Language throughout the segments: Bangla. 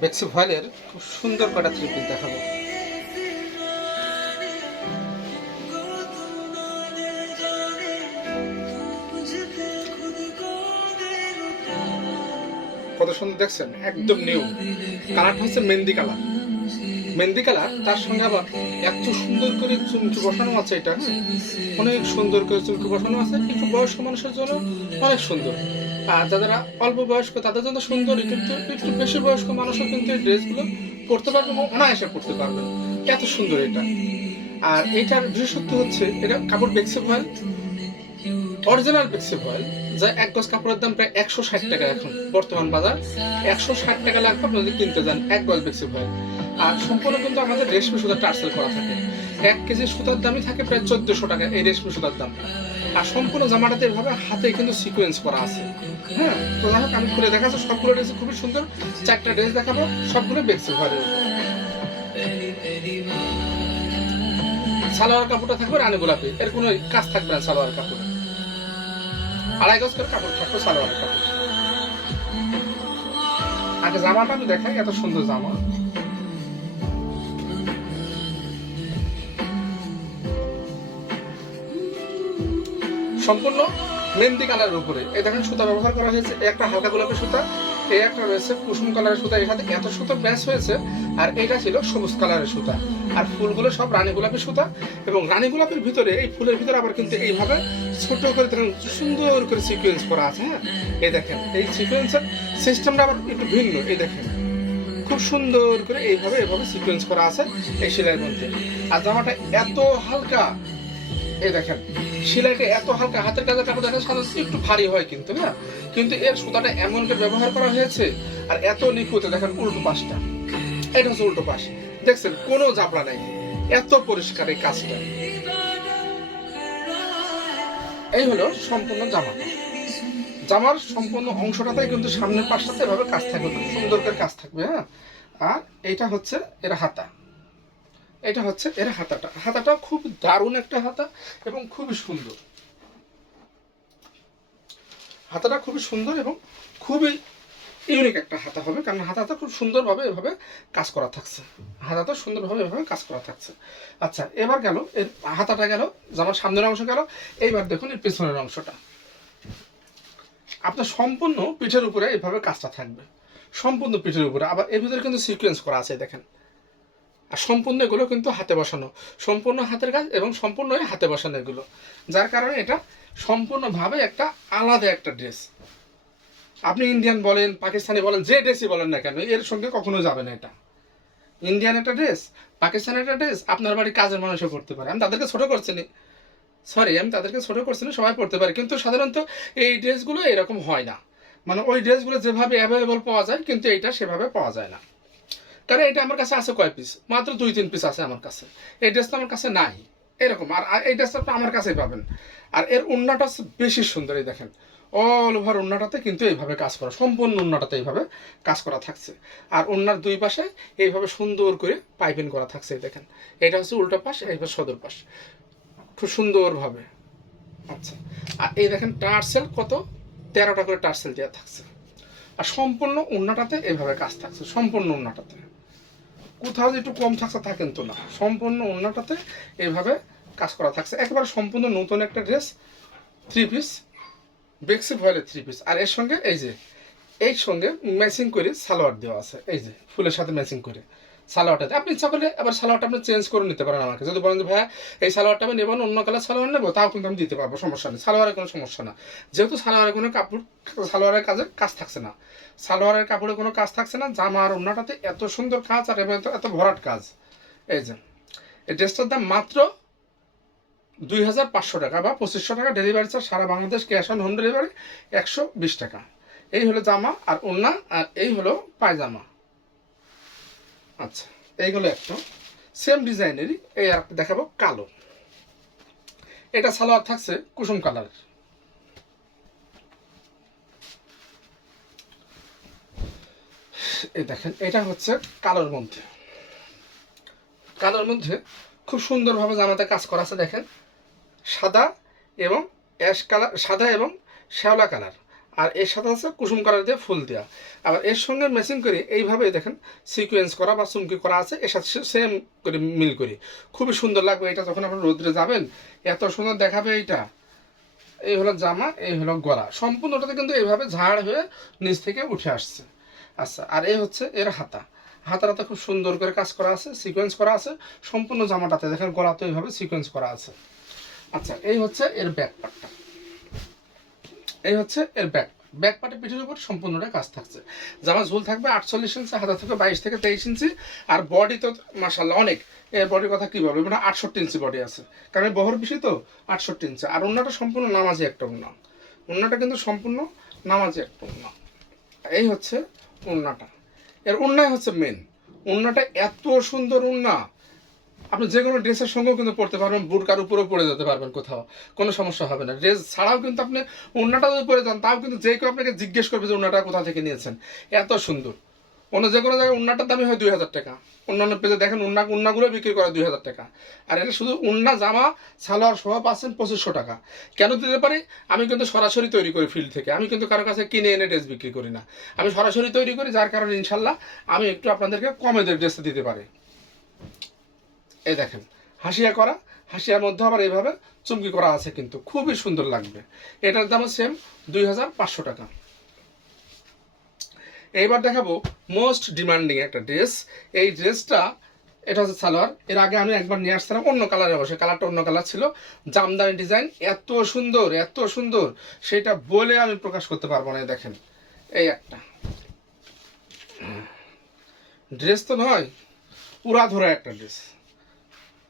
বেক্সি ভয়েলের খুব সুন্দর কটা থ্রি পিস দেখাবো। কত সুন্দর দেখছেন, একদম নিউ। কালারটা হচ্ছে মেহেন্দি কালার, মেহেন্দি কালার, তার সঙ্গে আবার এত সুন্দর করে চুমকি বসানো আছে। এটা অনেক সুন্দর করে চুমকি বসানো আছে, একটু বয়স্ক মানুষের জন্য অনেক সুন্দর। আর যারা অল্প বয়স্ক তাদের জন্য সুন্দরই, কিন্তু একটু বেশি বয়স্ক মানুষও কিন্তু এই ড্রেসগুলো পরতে পারবে এবং অনায়াসে পরতে পারবে, এত সুন্দর এটা। আর এটার বিশেষত্ব হচ্ছে এটা কাপড় বেক্সি ভয়েল, অরিজিনাল বেক্সি ভয়েল, যা এক গজ কাপড়ের দাম প্রায় 160 টাকা। এখন বর্তমান বাজার 160 টাকা লাগবে আপনি যদি কিনতে যান এক গজ বেক্সি ভয়েল। আর সম্পূর্ণ কিন্তু আমাদের রেশমি সুতা টার্সেল করা থাকে। 1 কেজি সুতার দামই থাকে প্রায় 1400 টাকা এই রেশমি সুতার দাম। আর সম্পূর্ণ জামাটাতে এভাবে হাতে কিন্তু সিকোয়েন্স করা আছে। হ্যাঁ, তো যাই হোক আমি খুলে দেখাচ্ছি। সবগুলো ড্রেস খুবই সুন্দর, 4টা ড্রেস দেখাবো, সবগুলো বেক্সি ভয়েলের উপর। সালোয়ার কাপড়টা থাকবে রানী গোলাপি, এর কোনো কাজ থাকবে না সালোয়ার কাপড়ে। 2.5 গজ করে কাপড় থাকবে সালোয়ারের কাপড়। আগে জামাটা আমি দেখাই, এত সুন্দর জামা। সম্পূর্ণ মেহেন্দি কালারের উপরে এই দেখেন সুতা ব্যবহার করা হয়েছে, একটা হালকা গোলাপি সুতা, এই একটা রয়েছে কুসুম কালারের সুতা, এর সাথে এত সুতো ব্যাস হয়েছে। আর এটা ছিল সবুজ কালারের সুতা। আর ফুলগুলো সব রানী গোলাপি সুতা, এবং রানী গোলাপের ভিতরে এই ফুলের ভিতরে আবার কিন্তু এইভাবে ছোট করে দেখেন সুন্দর করে সিকোয়েন্স করা আছে। হ্যাঁ, এই দেখেন এই সিকোয়েন্সের সিস্টেমটা আবার একটু ভিন্ন। এই দেখেন খুব সুন্দর করে এইভাবে এভাবে সিকোয়েন্স করা আছে এই সেলাইয়ের মধ্যে। আর জামাটা এত হালকা, এই দেখেন সেলাইটা এত হালকা, হাতের কাজের কাপড় দেখেন সাধারণত একটু ভারী হয় কিন্তু, হ্যাঁ, কিন্তু এর সুতাটা এমন করে ব্যবহার করা হয়েছে আর এত নিখুঁত। দেখেন উল্টো পাশটা, এটা হচ্ছে উল্টো পাশ, দেখছেন কোনো জাবড়া নাই, এত পরিষ্কার এই কাজটা। এই হলো সম্পূর্ণ জামাটা। জামার সম্পূর্ণ অংশটাতেই কিন্তু সামনের পাশটাতে এভাবে কাজ থাকবে, খুব সুন্দর করে কাজ থাকবে। হ্যাঁ, আর এইটা হচ্ছে এর হাতা, এটা হচ্ছে এর হাতাটা। হাতাটা খুব দারুণ একটা হাতা এবং খুবই সুন্দর। হাতাটা খুবই সুন্দর এবং খুবই ইউনিক একটা হাতা হবে, কারণ হাতাটা খুব সুন্দরভাবে এভাবে কাজ করা থাকছে। হাতাটা সুন্দরভাবে এভাবে কাজ করা থাকছে। আচ্ছা, এবার গেল এর হাতাটা, গেল জামার সামনের অংশ গেল। এইবার দেখুন এর পেছনের অংশটা। আপনার সম্পূর্ণ পিঠের উপরে এইভাবে কাজটা থাকবে, সম্পূর্ণ পিঠের উপরে। আবার এর ভিতরে কিন্তু সিকোয়েন্স করা আছে দেখেন। আর সম্পূর্ণ এগুলো কিন্তু হাতে বসানো, সম্পূর্ণ হাতের কাজ এবং সম্পূর্ণই হাতে বসানো এগুলো, যার কারণে এটা সম্পূর্ণভাবে একটা আলাদা একটা ড্রেস। আপনি ইন্ডিয়ান বলেন, পাকিস্তানি বলেন, যে ড্রেসই বলেন না কেন, এর সঙ্গে কখনো যাবে না। এটা ইন্ডিয়ান একটা ড্রেস, পাকিস্তানি একটা ড্রেস, আপনার বাড়ির কাজের মানুষও পড়তে পারে। আমি তাদেরকে ছোট করছি না, সরি, আমি তাদেরকে ছোট করছি না, সবাই পড়তে পারে, কিন্তু সাধারণত এই ড্রেসগুলো এরকম হয় না। মানে ওই ড্রেসগুলো যেভাবে অ্যাভেলেবল পাওয়া যায়, কিন্তু এইটা সেভাবে পাওয়া যায় না। কারণ এটা আমার কাছে আছে কয় পিস, মাত্র 2-3 পিস আছে আমার কাছে। এই ড্রেসটা আমার কাছে নাই এরকম। আর এই ড্রেসটা আমার কাছেই পাবেন। আর এর ওড়নাটা বেশি সুন্দর। এই দেখেন অল ওভার ওড়নাটাতে কিন্তু এইভাবে কাজ করা, সম্পূর্ণ ওড়নাটাতে এইভাবে কাজ করা থাকছে। আর ওড়নার দুই পাশে এইভাবে সুন্দর করে পাইপিং করা থাকছে। এই দেখেন এটা হচ্ছে উল্টো পাশ, এইবার সদর পাশ, খুব সুন্দরভাবে। আচ্ছা, আর এই দেখেন টার্সেল কত, 13টা করে টার্সেল দেওয়া থাকছে। আর সম্পূর্ণ ওড়নাটাতে এইভাবে কাজ থাকছে, সম্পূর্ণ ওড়নাটাতে কোথাও যে একটু কম থাকছে তা কিন্তু না, সম্পূর্ণ ওড়নাটাতে এইভাবে কাজ করা থাকছে। একেবারে সম্পূর্ণ নতুন একটা ড্রেস, 3 পিস, বেক্সি ভয়েলের 3 পিস। আর এর সঙ্গে এই যে এই সঙ্গে ম্যাচিং করে সালোয়ার দেওয়া আছে, এই যে ফুলের সাথে ম্যাচিং করে সালোয়ারটাতে। আপনি ইচ্ছা করলে আবার সালোয়ারটা আপনি চেঞ্জ করে নিতে পারেন আমাকে, যদি বলেন যে ভাইয়া এই সালোয়ারটা আমি নেবো না, অন্য কালার সালোয়ার নেবো, তাও কিন্তু আমি দিতে পারবো, সমস্যা নেই, সালোয়ারের কোনো সমস্যা না। যেহেতু সালোয়ারের কোনো কাপড়, সালোয়ারের কাজে কাজ থাকছে না, সালোয়ারের কাপড়ে কোনো কাজ থাকছে না, জামা আর ওড়নাটাতে এত সুন্দর কাজ আর এত ভরাট কাজ। এই যে এই ড্রেসটার দাম মাত্র 2500 টাকা বা 2500 টাকা ডেলিভারি চার্জ, সারা Bangladesh cash on home delivery 120 টাকা। এই হলো জামা আর ওড়না, আর এই হলো পায়জামা। আচ্ছা, এইগুলো একটা সেম ডিজাইনেরই। এই আর দেখাবো কালো, এটা সালোয়ার থাকছে কুসুম কালারের। এই দেখেন এটা হচ্ছে কালোর মধ্যে, কালোর মধ্যে খুব সুন্দরভাবে জামাতে কাজ করা আছে। দেখেন সাদা এবং অ্যাশ কালার, সাদা এবং শ্যাওলা কালার, আর এর সাথে আছে কুসুম কালার দিয়ে ফুল দেওয়া। আবার এর সঙ্গে ম্যাচিং করে এইভাবেই দেখেন সিকোয়েন্স করা বা চুমকি করা আছে, এর সাথে সেম করে মিল করি। খুবই সুন্দর লাগবে এটা যখন আপনার রোদ্রে যাবেন, এত সুন্দর দেখাবে এইটা। এই হলো জামা, এই হলো গলা, সম্পূর্ণটাতে কিন্তু এইভাবে ঝাড় হয়ে নিচ থেকে উঠে আসছে। আচ্ছা, আর এই হচ্ছে এর হাতা। হাতাটাতে খুব সুন্দর করে কাজ করা আছে, সিকোয়েন্স করা আছে। সম্পূর্ণ জামাটাতে দেখেন গলাতে এইভাবে সিকোয়েন্স করা আছে। আচ্ছা, এই হচ্ছে এর ব্যাক পার্টটা। এই হচ্ছে এর ব্যাক পার্টের পিঠের উপর সম্পূর্ণটা কাজ থাকছে। জামা ঝুল থাকবে 48 ইঞ্চি, হাতা থেকে 22 থেকে 23 ইঞ্চি। আর বডি তো মাশাআল্লাহ অনেক। এর বডির কথা কি বলবো, মানে 68 ইঞ্চি বডি আছে, কারণ বহর বেশি তো। 68 ইঞ্চি। আর ওন্নাটা সম্পূর্ণ নামাজি একটা ওন্না। ওন্নাটা কিন্তু সম্পূর্ণ নামাজি একটা ওন্না। এই হচ্ছে ওন্নাটা। এর ওন্নাই হচ্ছে মেন। ওন্নাটা এত সুন্দর ওন্না, আপনি যে কোনো ড্রেসের সঙ্গেও কিন্তু পরতে পারবেন, বুরকার উপরেও পরে যেতে পারবেন, কোথাও কোনো সমস্যা হবে না। ড্রেস ছাড়াও কিন্তু আপনি ওড়নাটা যদি পরে যান, তাও কিন্তু যে কেউ আপনাকে জিজ্ঞেস করবে যে ওড়নাটা কোথা থেকে নিয়েছেন, এত সুন্দর। অন্য যে কোনো জায়গায় ওড়নাটার দামই হয় 2000 টাকা। অন্যান্য পেজে দেখেন ওড়নাগুলো বিক্রি করে 2000 টাকা। আর এটা শুধু ওড়না জামা সালোয়ার সহ পাচ্ছেন 2500 টাকা। কেন দিতে পারি, আমি কিন্তু সরাসরি তৈরি করি ফিল্ড থেকে। আমি কিন্তু কারো কাছে কিনে এনে ড্রেস বিক্রি করি না, আমি সরাসরি তৈরি করি, যার কারণে ইনশাল্লাহ আমি একটু আপনাদেরকে কমে ড্রেস দিতে পারি। এই দেখেন হাসিয়া করা, হাসিয়ার মধ্যে আবার এইভাবে চুমকি করা আছে, কিন্তু খুবই সুন্দর লাগবে। এটার দাম সেম 2500 টাকা। এইবার দেখাবো মোস্ট ডিমান্ডিং একটা ড্রেস। এই ড্রেসটা, এটা হচ্ছে সালোয়ার। এর আগে আমি একবার নিয়ে আসছিলাম অন্য কালারে, অবশ্যই কালারটা অন্য কালার ছিল। জামদানি ডিজাইন, এত সুন্দর এত সুন্দর, সেটা বলে আমি প্রকাশ করতে পারবো না। দেখেন এই একটা ড্রেস তো নয়, পুরা ধরা একটা ড্রেস,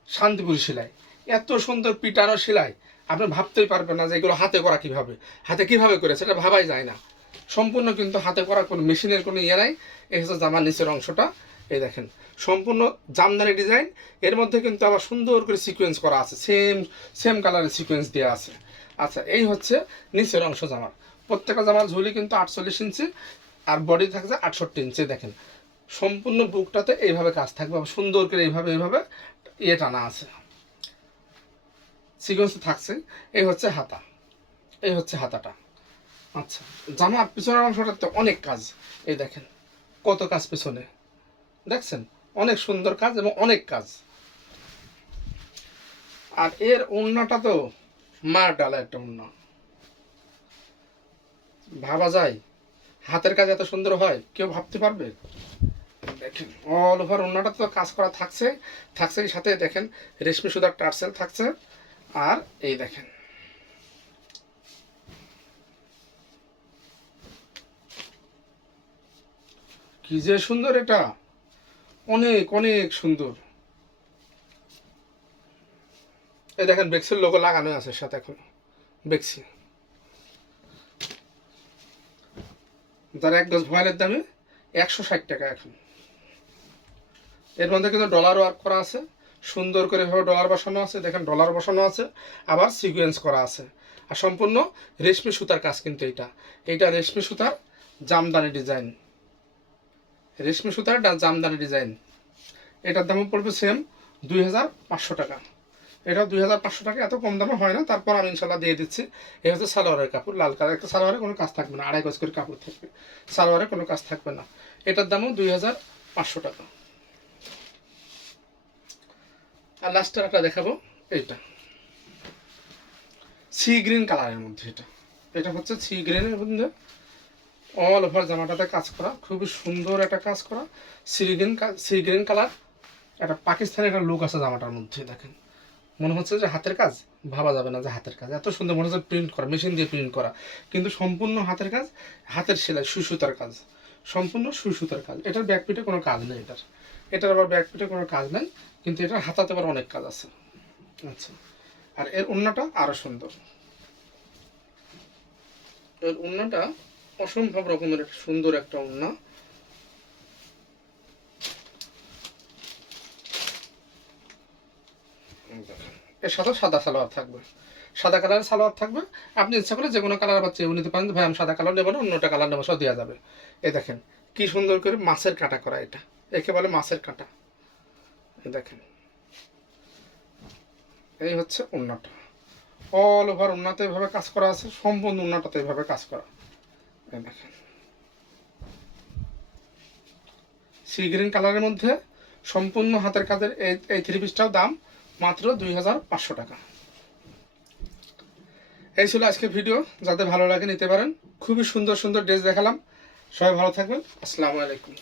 শান্তিপুরি সেলাই, এত সুন্দর পিটানো সেলাই, আপনি ভাবতেই পারবেন না যে এগুলো হাতে করা। কিভাবে হাতে কিভাবে করে সেটা ভাবাই যায় না। সম্পূর্ণ কিন্তু হাতে করা, কোনো মেশিনের কোনো ইয়ে নাই। এই হচ্ছে জামার নিচের অংশটা। এই দেখেন সম্পূর্ণ জামদানি ডিজাইন, এর মধ্যে কিন্তু আবার সুন্দর করে সিকোয়েন্স করা আছে, সেম সেম কালারের সিকোয়েন্স দেওয়া আছে। আচ্ছা, এই হচ্ছে নিচের অংশ জামার। প্রত্যেকটা জামার ঝুলি কিন্তু 48 ইঞ্চি, আর বডি থাকছে 68 ইঞ্চি। দেখেন সম্পূর্ণ বুকটাতে এইভাবে কাজ থাকবে, সুন্দর করে এইভাবে এইভাবে ইয়ে টানা আছে, সিকোয়েন্স থাকছে। এই হচ্ছে হাতা, এই হচ্ছে হাতাটা। আচ্ছা, জামার পিছনের অংশটাতে অনেক কাজ। এই দেখেন কত কাজ পিছনে, দেখছেন অনেক সুন্দর কাজ এবং অনেক কাজ। আর এর ওড়নাটা তো মার ডালা একটা ওড়না, ভাবা যায় হাতের কাজ এত সুন্দর হয়, কেউ ভাবতে পারবে? দেখেন অল ওভার ওড়নাটা তো কাজ করা থাকছে, থাকছে সাথে দেখেন রেশমি সুতার টার্সেল থাকছে। আর এই দেখেন কি যে সুন্দর, এটা অনেক অনেক সুন্দর। এই দেখেন বেক্সির লোগো লাগানো আছে সাথে, এখন বেক্সি, যার এক গজ ভয়েলের দামে 160 টাকা এখন। এর মধ্যে কিন্তু ডলার ওয়ার্ক করা আছে, সুন্দর করে ভাবে ডলার বসানো আছে। দেখেন ডলার বসানো আছে, আবার সিকোয়েন্স করা আছে। আর সম্পূর্ণ রেশমি সুতার কাজ কিন্তু এইটা। এইটা রেশমি সুতার জামদানি ডিজাইন, রেশমি সুতার জামদানি ডিজাইন। এটার দাম পড়বে সেম 2500 টাকা। এটা 2500 টাকা, এত কম দামে হয় না, তারপর আমি ইনশাল্লাহ দিয়ে দিচ্ছি। এই হচ্ছে সালোয়ারের কাপড়, লাল কালার একটা সালোয়ারে কোনো কাজ থাকবে না, 2.5 গজ করে কাপড় থাকবে, সালোয়ারে কোনো কাজ থাকবে না। এটার দামও 2500 টাকা। আর লাস্টের একটা দেখাবো, এইটা সি গ্রিন কালারের মধ্যে। এটা এটা হচ্ছে সি গ্রিনের মধ্যে অল ওভার জামাটাতে কাজ করা, খুবই সুন্দর একটা কাজ করা। সি গ্রিন কালার, একটা পাকিস্তানি একটা লুক আছে জামাটার মধ্যে। দেখেন মনে হচ্ছে যে হাতের কাজ, ভাবা যাবে না যে হাতের কাজ, এত সুন্দর মনে হচ্ছে প্রিন্ট করা, মেশিন দিয়ে প্রিন্ট করা, কিন্তু সম্পূর্ণ হাতের কাজ, হাতের সেলাই, সুই সুতার কাজ, সম্পূর্ণ সুই সুতার কাজ। এটার ব্যাক পিঠে কোনো কাজ নেই, এটার আবার ব্যাক পিঠে কোনো কাজ নেই, কিন্তু এটার হাতাতে আবার অনেক কাজ আছে। আচ্ছা, আর এর ওড়নাটা আরো সুন্দর। এর ওড়নাটা অসম্ভব রকমের একটা সুন্দর একটা ওড়না। এর সাথে সাদা সালোয়ার থাকবে, সাদা কালারের সালোয়ার থাকবে। আপনি ইচ্ছা করে যে কোনো কালার আবার চেয়েও নিতে পারেন, ভাই আমি সাদা কালার নেবো না, অন্যটা কালার নেবো, সব দেওয়া যাবে। এই দেখেন কি সুন্দর করে মাছের কাঁটা করা, এটা একে বলে মাছের কাঁটা। এই দেখেন এই হচ্ছে ওড়নাটা, অল ওভার ওড়নাতে এভাবে কাজ করা আছে, সম্পূর্ণ ওড়নাটাতে এভাবে কাজ করা। সি গ্রিন কালারের মধ্যে সম্পূর্ণ হাতের কাজের এই থ্রি পিসটাও দাম মাত্র 2500 টাকা। এই ছিল আজকে ভিডিও, যাদের ভালো লাগে নিতে পারেন। খুবই সুন্দর সুন্দর ড্রেস দেখালাম। সবাই ভালো থাকবেন। আসসালামু আলাইকুম।